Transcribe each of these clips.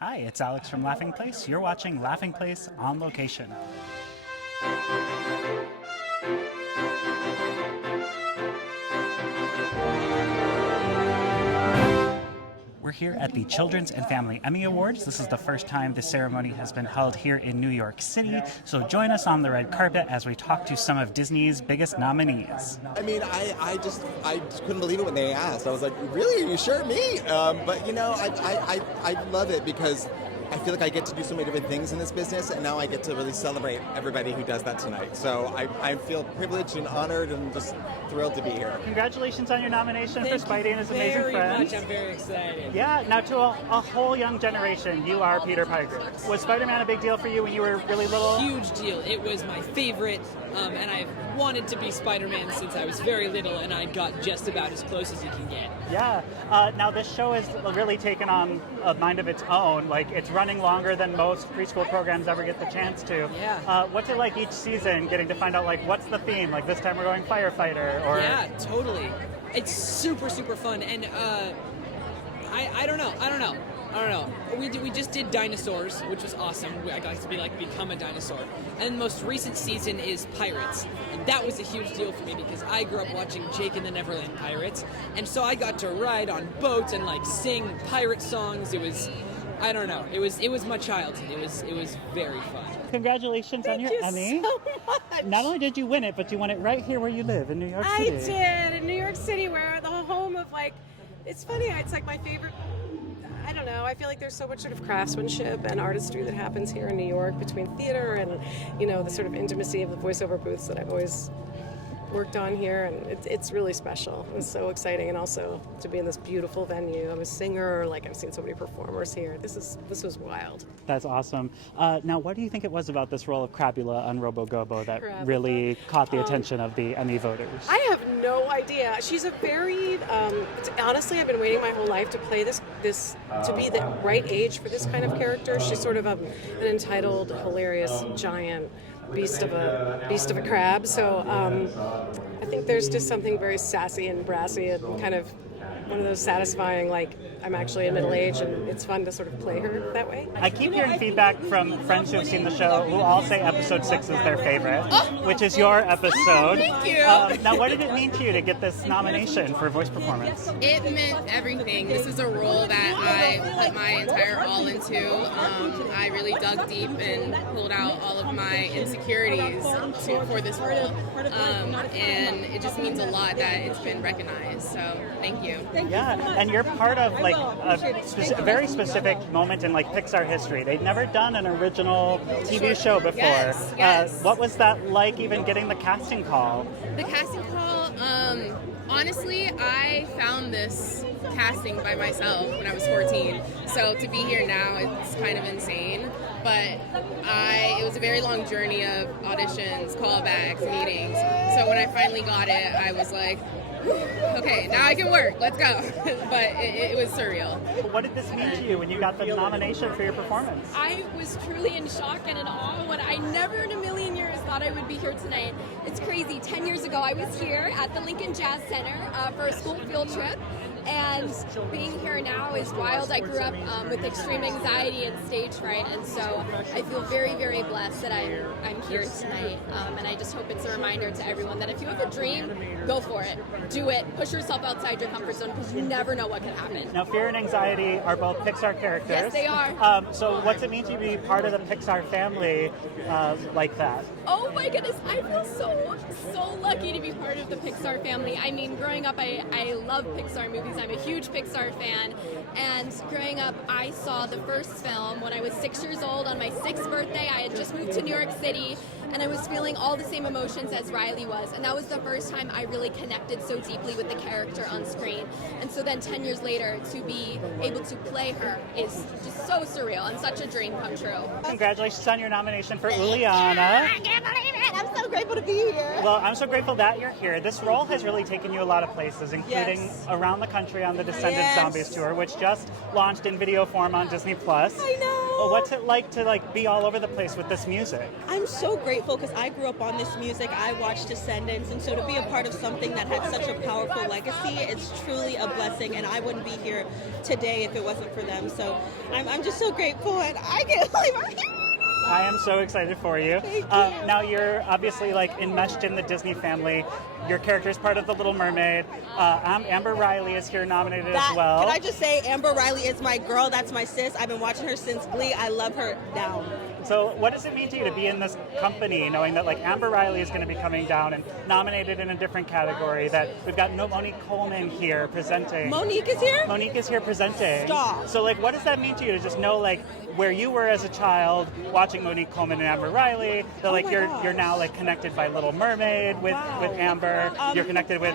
Hi, it's Alex from Laughing Place. You're watching Laughing Place on Location. We're here at the Children's and Family Emmy Awards. This is the first time this ceremony has been held here in New York City. So join us on the red carpet as we talk to some of Disney's biggest nominees. I mean, I just couldn't believe it when they asked. I was like, really? Are you sure? Me? But you know, I love it because I feel like I get to do so many different things in this business, and now I get to really celebrate everybody who does that tonight. So I feel privileged and honored and just thrilled to be here. Congratulations on your nomination for Spidey and His Amazing Friends. I'm very excited. Yeah, now to a whole young generation, you are Peter Piper. Was Spider-Man a big deal for you when you were really little? Huge deal. It was my favorite, and I've wanted to be Spider-Man since I was very little, and I got just about as close as you can get. Yeah. Now this show has really taken on a mind of its own. Like, it's running longer than most preschool programs ever get the chance to. Yeah. What's it like each season getting to find out, like, what's the theme? Like, this time we're going firefighter, or... Yeah, totally. It's super, super fun, and I don't know. We just did Dinosaurs, which was awesome. I got to become a dinosaur. And the most recent season is Pirates. And that was a huge deal for me because I grew up watching Jake and the Neverland Pirates. And so I got to ride on boats and sing pirate songs. It was, I don't know. It was my childhood. It was very fun. Congratulations on your Emmy. So much. Not only did you win it, but you won it right here where you live in New York City. I did, in New York City, where the home of it's funny, it's like my favorite. I don't know, I feel like there's so much sort of craftsmanship and artistry that happens here in New York between theater and, the sort of intimacy of the voiceover booths that I've always worked on here, and it's really special. It's so exciting, and also to be in this beautiful venue. I'm a singer, I've seen so many performers here. This was wild. That's awesome. Now, what do you think it was about this role of Crabula on RoboGobo that really caught the attention of the Emmy voters? I have no idea. She's a very, honestly, I've been waiting my whole life to play this to be the right age for this kind of character. She's sort of an entitled, hilarious, giant beast of a crab. So I think there's just something very sassy and brassy and kind of one of those satisfying, I'm actually in middle age, and it's fun to sort of play her that way. I keep hearing feedback from friends who have seen the show who all say episode 6 is their favorite, which is your episode. Thank you. Now, what did it mean to you to get this nomination for voice performance? It meant everything. This is a role that I put my entire all into. I really dug deep and pulled out all of my insecurities for this role. And it just means a lot that it's been recognized. So thank you. Yeah, and you're part of a very specific moment in Pixar history. They'd never done an original TV show before. Yes. What was that like, even getting the casting call? The casting call, honestly, I found this casting by myself when I was 14. So to be here now, it's kind of insane. But it was a very long journey of auditions, callbacks, meetings. So when I finally got it, I was like, okay, now I can work. Let's go. But it was surreal. What did this mean to you when you got the nomination for your performance? I was truly in shock and in awe when I never in a million years thought I would be here tonight. It's crazy. 10 years ago, I was here at the Lincoln Jazz Center for a school field trip. And being here now is wild. I grew up with extreme anxiety and stage fright, and so I feel very, very blessed that I'm here tonight. And I just hope it's a reminder to everyone that if you have a dream, go for it. Do it. Push yourself outside your comfort zone because you never know what can happen. Now, fear and anxiety are both Pixar characters. Yes, they are. So what's it mean to be part of the Pixar family like that? Oh my goodness, I feel so lucky to be part of the Pixar family. I mean, growing up, I love Pixar movies. I'm a huge Pixar fan, and growing up, I saw the first film when I was 6 years old on my 6th birthday. I had just moved to New York City, and I was feeling all the same emotions as Riley was, and that was the first time I really connected so deeply with the character on screen. And so then 10 years later, to be able to play her is just so surreal and such a dream come true. Congratulations on your nomination for Uliana. I can't believe it. I'm so so grateful to be here. Well, I'm so grateful that you're here. This role has really taken you a lot of places, including Yes. around the country on the Descendants Yes. Zombies tour, which just launched in video form on Disney Plus. I know. Well, what's it like to be all over the place with this music? I'm so grateful because I grew up on this music. I watched Descendants, and so to be a part of something that had such a powerful legacy is truly a blessing, and I wouldn't be here today if it wasn't for them. So I'm just so grateful, and I can't believe I'm here. I am so excited for you. Thank you. Now you're obviously enmeshed in the Disney family. Your character is part of The Little Mermaid. Amber Riley is here nominated as well. Can I just say, Amber Riley is my girl. That's my sis. I've been watching her since Glee. I love her down. So what does it mean to you to be in this company, knowing that Amber Riley is going to be coming down and nominated in a different category, that we've got Monique Coleman here presenting. Monique is here? Monique is here presenting. Stop. So what does that mean to you to just know where you were as a child watching Monique Coleman and Amber Riley, that you're now connected by Little Mermaid with Amber, you're connected with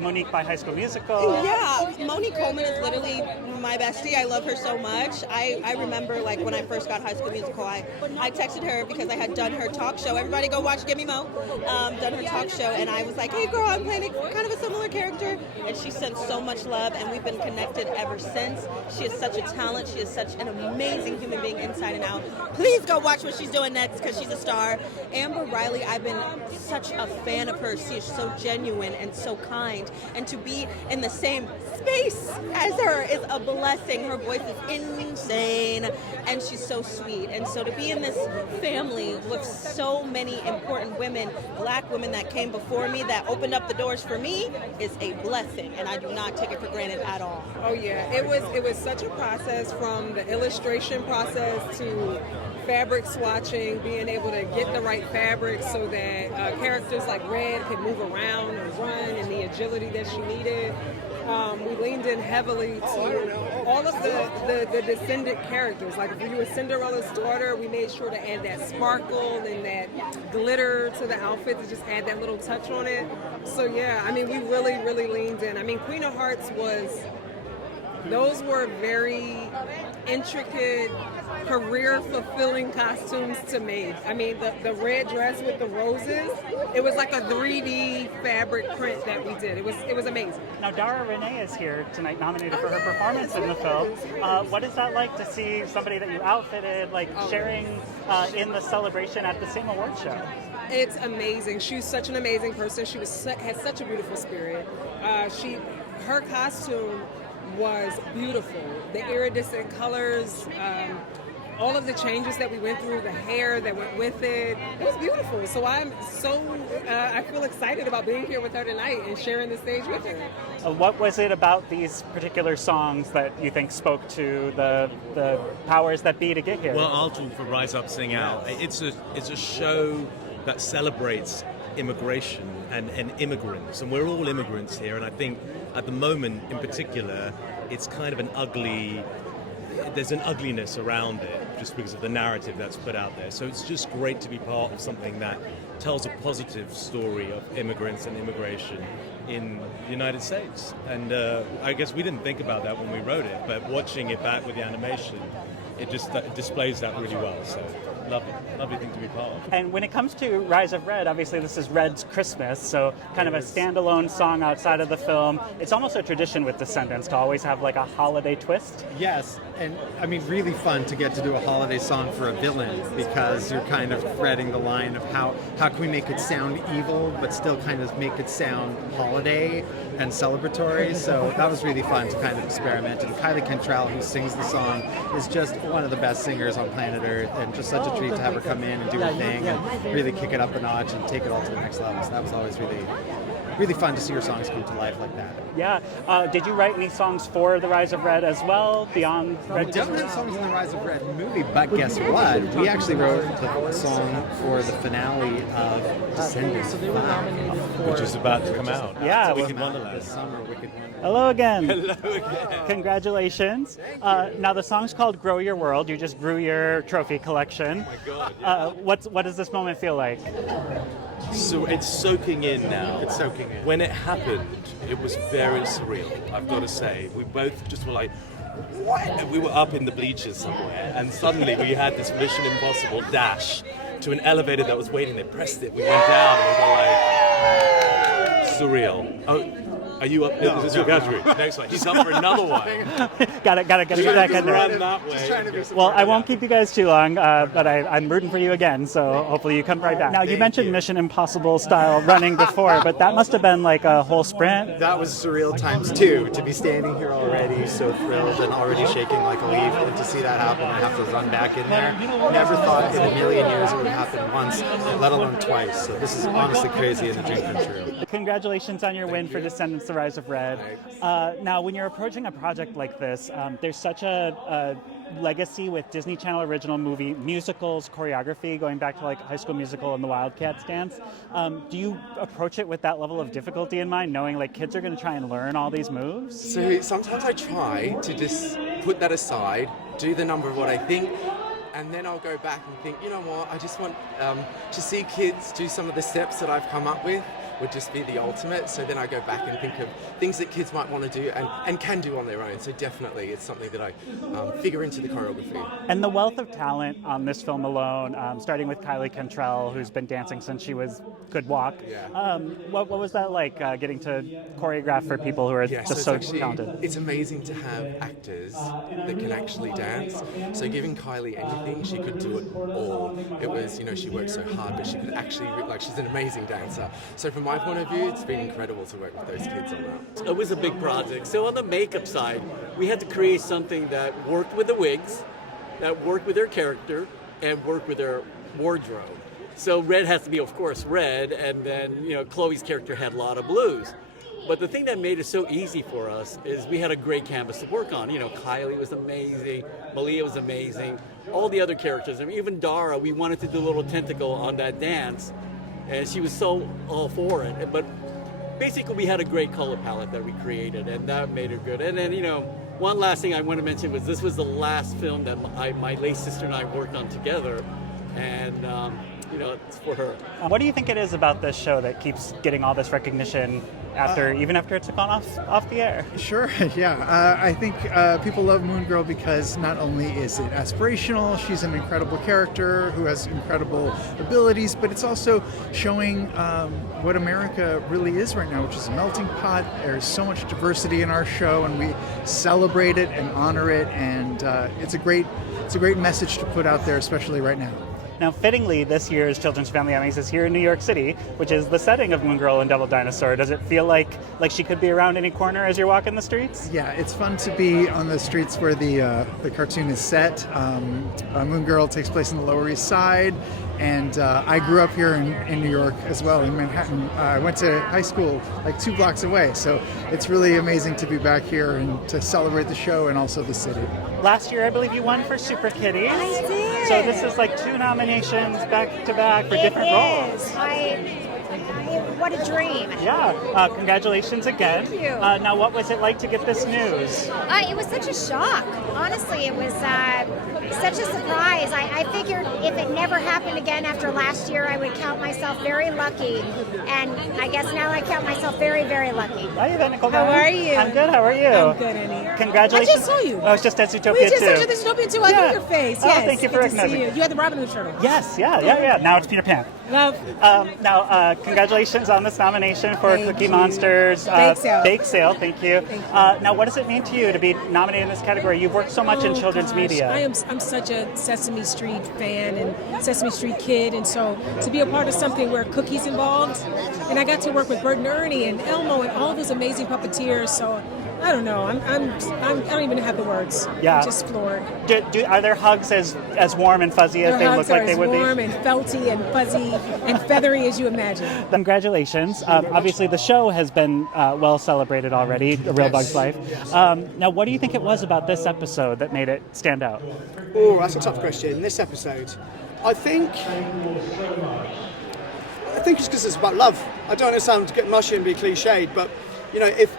Monique by High School Musical. Yeah, Monique Coleman is literally my bestie. I love her so much. I remember when I first got High School Musical, I texted her because I had done her talk show. Everybody go watch Gimme Mo. Done her talk show, and I was like, hey girl, I'm playing kind of a similar character. And she sent so much love, and we've been connected ever since. She is such a talent. She is such an amazing human being inside and out. Please go watch what she's doing next because she's a star. Amber Riley, I've been such a fan of her. She is so genuine and so kind. And to be in the same space as her is a blessing. Her voice is insane, and she's so sweet. And so to be in this family with so many important women, black women that came before me, that opened up the doors for me, is a blessing, and I do not take it for granted at all. Oh yeah, it was such a process, from the illustration process to fabric swatching, being able to get the right fabric so that characters like Red could move around and run, and the agility that she needed. We leaned in heavily to all of the descendant characters. Like if you were Cinderella's daughter, we made sure to add that sparkle and that glitter to the outfit to just add that little touch on it. So yeah, we really, really leaned in. Queen of Hearts those were very intricate, career-fulfilling costumes to make. The red dress with the roses, it was like a 3D fabric print that we did. It was amazing. Now, Dara Reneé is here tonight, nominated for her performance in the film. What is that like to see somebody that you outfitted, sharing in the celebration at the same award show? It's amazing. She's such an amazing person. She has such a beautiful spirit. Her costume was beautiful. The iridescent colors, all of the changes that we went through, the hair that went with it was beautiful. So I feel excited about being here with her tonight and sharing the stage with her. What was it about these particular songs that you think spoke to the powers that be to get here? Well, I'll talk for Rise Up, Sing Out. It's a show that celebrates immigration and immigrants, and we're all immigrants here, and I think at the moment in particular it's kind of there's an ugliness around it just because of the narrative that's put out there. So it's just great to be part of something that tells a positive story of immigrants and immigration in the United States. And I guess we didn't think about that when we wrote it, but watching it back with the animation, it just displays that really well. So lovely thing to be part of. And when it comes to Rise of Red, obviously this is Red's Christmas, so kind of a standalone song outside of the film. It's almost a tradition with Descendants to always have a holiday twist. Yes, and really fun to get to do a holiday song for a villain, because you're kind of threading the line of how can we make it sound evil but still kind of make it sound holiday and celebratory. So that was really fun to kind of experiment. And Kylie Cantrell, who sings the song, is just one of the best singers on planet Earth, and just such a treat to have her come in and do her thing and really kick it up a notch and take it all to the next level. So that was always really fun to see her songs come to life like that. Yeah. Did you write any songs for The Rise of Red as well, beyond Red? We don't have songs in the Rise of Red movie, but guess what? We actually wrote the song for the finale of Descendants 5, which is about to come out. Yeah. Wicked Wonderland. This summer, Wicked Wonderland. Hello again. Hello again. Congratulations. Now the song's called Grow Your World. You just grew your trophy collection. Oh my God, yeah. What does this moment feel like? So it's soaking in now. It's soaking in. When it happened, it was very surreal, I've got to say. We both just were like, what? And we were up in the bleachers somewhere, and suddenly we had this Mission Impossible dash to an elevator that was waiting. They pressed it. We went down. And we were like, surreal. Oh, are you up? No, this is your category. Next one. He's up for another one. Gotta get back in there. Run that way. Well, I won't keep you guys too long, but I'm rooting for you again, so hopefully you come right back. Now, you mentioned Mission Impossible style running before, but that must have been like a whole sprint. That was surreal times 2, to be standing here already so thrilled and already shaking like a leaf, and to see that happen and have to run back in there. Never thought in a million years it would have happened once, let alone twice. So this is honestly crazy and a dream come true. Congratulations on your win for Descendants, The Rise of Red. Now, when you're approaching a project like this, there's such a legacy with Disney Channel original movie musicals, choreography, going back to like High School Musical and the Wildcats dance. Do you approach it with that level of difficulty in mind, knowing like kids are going to try and learn all these moves? So sometimes I try to just put that aside, do the number of what I think, and then I'll go back and think, you know what, I just want to see kids do some of the steps that I've come up with would just be the ultimate. So then I go back and think of things that kids might want to do and can do on their own. So definitely it's something that I figure into the choreography. And the wealth of talent on this film alone, starting with Kylie Cantrell, who's been dancing since she could walk. Yeah. What was that like, getting to choreograph for people who are just so talented? It's amazing to have actors that can actually dance. So giving Kylie anything, she could do it all. It was, she worked so hard, but she could actually, she's an amazing dancer. So from my point of view, it's been incredible to work with those kids on that. It was a big project. So on the makeup side, we had to create something that worked with the wigs, that worked with their character, and worked with their wardrobe. So red has to be, of course, red, and then, Chloe's character had a lot of blues. But the thing that made it so easy for us is we had a great canvas to work on. Kylie was amazing, Malia was amazing, all the other characters. Even Dara, we wanted to do a little tentacle on that dance, and she was so all for it. But basically, we had a great color palette that we created, and that made it good. And then, one last thing I want to mention was this was the last film that my late sister and I worked on together, and it's for her. What do you think it is about this show that keeps getting all this recognition even after it's gone off the air? Sure, yeah. I think people love Moon Girl because not only is it aspirational, she's an incredible character who has incredible abilities, but it's also showing what America really is right now, which is a melting pot. There's so much diversity in our show, and we celebrate it and honor it, and it's a great message to put out there, especially right now. Now, fittingly, this year's Children's Family Emmys is here in New York City, which is the setting of Moon Girl and Devil Dinosaur. Does it feel like she could be around any corner as you're walking the streets? Yeah, it's fun to be on the streets where the cartoon is set. Moon Girl takes place in the Lower East Side, and I grew up here in New York as well, in Manhattan. I went to high school like 2 blocks away, so it's really amazing to be back here and to celebrate the show and also the city. Last year, I believe you won for Super Kitties. I did. So this is like 2 nominations back to back for different roles. What a dream. Yeah. Congratulations again. Thank you. Now, what was it like to get this news? It was such a shock. Honestly, it was such a surprise. I figured if it never happened again after last year, I would count myself very lucky. And I guess now I count myself very, very lucky. Hi, Yvette, Nicole. How are you? I'm good. How are you? I'm good, Annie. Congratulations. I just saw you. I was just at Zootopia We just too. saw you at Zootopia too. I know your face. Oh, Yes. thank you for Good to recognizing see me. you. You had the Robin Hood shirt on. Yes, yeah. Now it's Peter Pan. Love. Now, congratulations on this nomination for Thank Cookie you. Monsters Bake Sale. Thank you. Now, what does it mean to you to be nominated in this category? You've worked so much in children's media. I'm such a Sesame Street fan and Sesame Street kid, and so to be a part of something where Cookie's involved, and I got to work with Bert and Ernie and Elmo and all those amazing puppeteers. So I don't know. I don't even have the words. Yeah. I'm just floored. Are their hugs as warm and fuzzy as they look like they would be? Their hugs are as warm and felty and fuzzy and feathery as you imagine. Congratulations. Obviously, the show has been well celebrated already, A Real Bug's Life. Now, what do you think it was about this episode that made it stand out? Oh, that's a tough question. This episode, I think it's because it's about love. I don't want to sound get mushy and be cliched, but if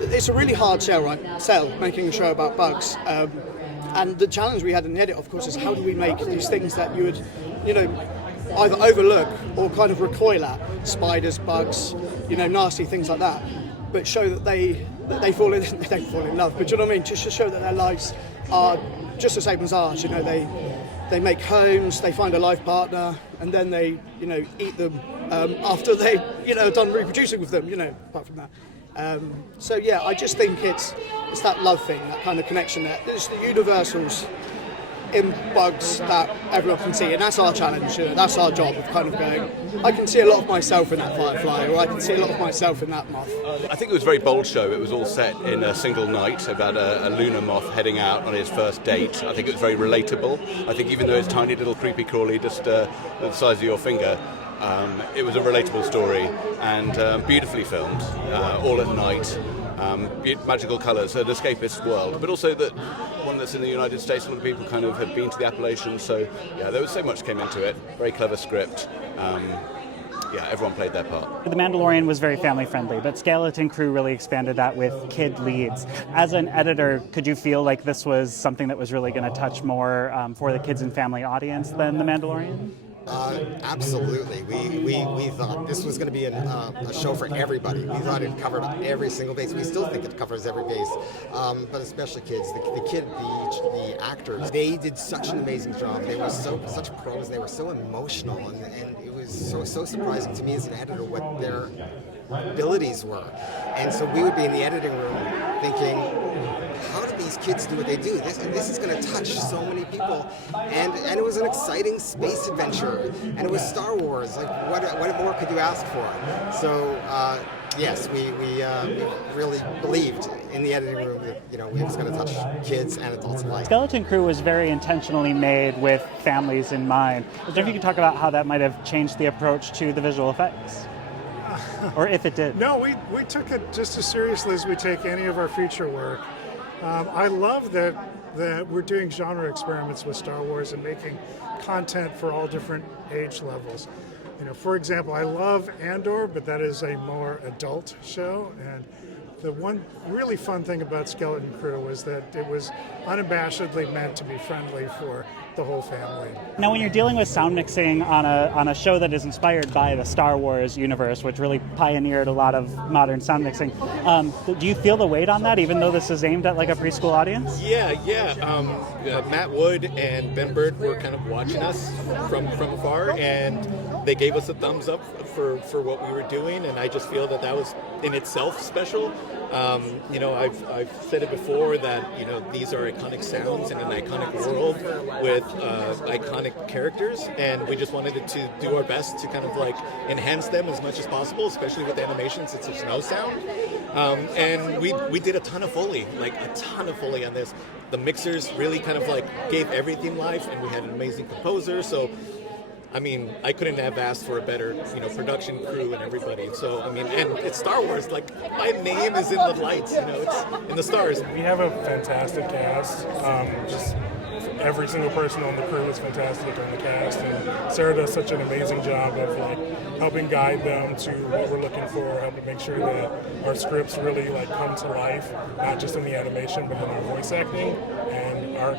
it's a really hard sell making a show about bugs. And the challenge we had in the edit, of course, is how do we make these things that you would, either overlook or kind of recoil at, spiders, bugs, nasty things like that, but show that they fall in, they don't fall in love, but do you know what I mean? Just to show that their lives are just the same as ours. They they make homes, they find a life partner, and then they, eat them after they, done reproducing with them, apart from that. So yeah, I just think it's that love thing, that kind of connection there. It's the universals in bugs that everyone can see, and that's our challenge. That's our job of kind of going, I can see a lot of myself in that firefly, or I can see a lot of myself in that moth. I think it was a very bold show. It was all set in a single night about a lunar moth heading out on his first date. I think it was very relatable. I think even though it's tiny little creepy crawly, just the size of your finger, it was a relatable story and beautifully filmed, all at night. Magical colours, an escapist world, but also that one that's in the United States. A lot of people kind of had been to the Appalachians, so yeah, there was so much came into it. Very clever script. Everyone played their part. The Mandalorian was very family friendly, but Skeleton Crew really expanded that with kid leads. As an editor, could you feel like this was something that was really going to touch more for the kids and family audience than The Mandalorian? Absolutely. We thought this was going to be a show for everybody. We thought it covered every single base. We still think it covers every base, but especially kids. The actors, they did such an amazing job. They were such pros. They were so emotional, and it was so surprising to me as an editor what their abilities were. And so we would be in the editing room thinking, how do these kids do what they do? This is going to touch so many people, and it was an exciting space adventure, and it was Star Wars. Like, what more could you ask for? So yes, we really believed in the editing room that it was going to touch kids and adults alike. Skeleton Crew was very intentionally made with families in mind. I wonder if you could talk about how that might have changed the approach to the visual effects. Or if it did. No, we took it just as seriously as we take any of our future work. I love that we're doing genre experiments with Star Wars and making content for all different age levels. For example, I love Andor, but that is a more adult show. And the one really fun thing about Skeleton Crew was that it was unabashedly meant to be friendly for the whole family. Now, when you're dealing with sound mixing on a show that is inspired by the Star Wars universe, which really pioneered a lot of modern sound mixing, do you feel the weight on that, even though this is aimed at like a preschool audience? Yeah. Matt Wood and Ben Bird were kind of watching us from afar, and they gave us a thumbs up for what we were doing, and I just feel that was in itself special. I've said it before that these are iconic sounds in an iconic world with iconic characters, and we just wanted to do our best to kind of like enhance them as much as possible, especially with animation since there's no sound. And we did a ton of Foley on this. The mixers really kind of like gave everything life, and we had an amazing composer. So I mean, I couldn't have asked for a better, production crew and everybody. So, and it's Star Wars. Like, my name is in the lights, it's in the stars. We have a fantastic cast. Just every single person on the crew is fantastic on the cast, and Sarah does such an amazing job of helping guide them to what we're looking for, helping make sure that our scripts really come to life, not just in the animation, but in our voice acting, and our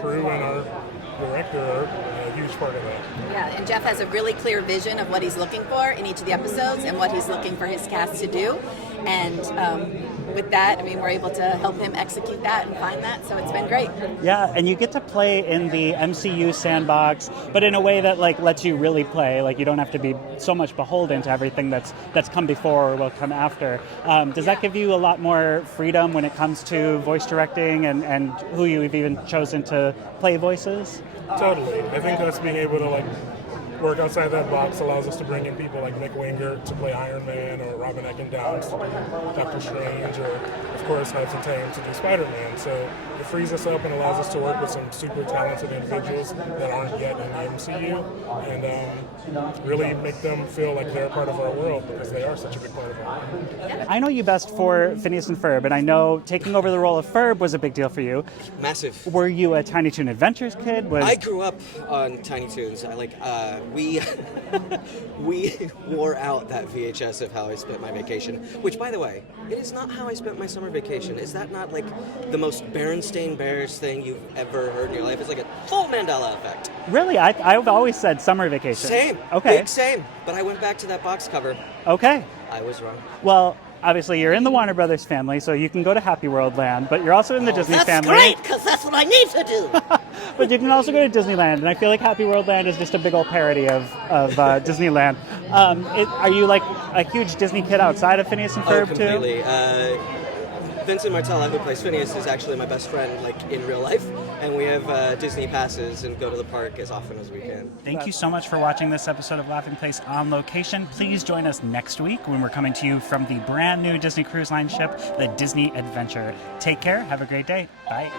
crew and our director are a huge part of that. Yeah, and Jeff has a really clear vision of what he's looking for in each of the episodes and what he's looking for his cast to do. And with that, we're able to help him execute that and find that, so it's been great. Yeah, and you get to play in the MCU sandbox, but in a way that lets you really play. You don't have to be so much beholden to everything that's come before or will come after. Does that give you a lot more freedom when it comes to voice directing and who you've even chosen to play voices? Totally. I think us being able to work outside that box allows us to bring in people like Nick Winger to play Iron Man, or Robin Eckendowns to do Doctor Strange, or of course Hudson Tatum to do Spider-Man. So it frees us up and allows us to work with some super talented individuals that aren't yet in the MCU, and really make them feel like they're a part of our world, because they are such a big part of our world. I know you best for Phineas and Ferb, and I know taking over the role of Ferb was a big deal for you. Massive. Were you a Tiny Toon Adventures kid? I grew up on Tiny Toons. We wore out that VHS of How I Spent My Vacation, which, by the way, it is not how I spent my summer vacation. Is that not the most Berenstain Bears thing you've ever heard in your life? It's like a full Mandela effect. Really? I've always said summer vacation. Same. Okay. Big same. But I went back to that box cover. Okay. I was wrong. Well, obviously you're in the Warner Brothers family, so you can go to Happy World Land, but you're also in the Disney family. That's great, because that's what I need to do. But you can also go to Disneyland, and I feel like Happy World Land is just a big old parody of Disneyland. Are you like a huge Disney kid outside of Phineas and Ferb completely. too? Vincent Martella, who plays Phineas, is actually my best friend, like in real life, and we have Disney passes and go to the park as often as we can. Thank you so much for watching this episode of Laughing Place on location. Please join us next week when we're coming to you from the brand new Disney Cruise Line ship, the Disney Adventure. Take care. Have a great day. Bye.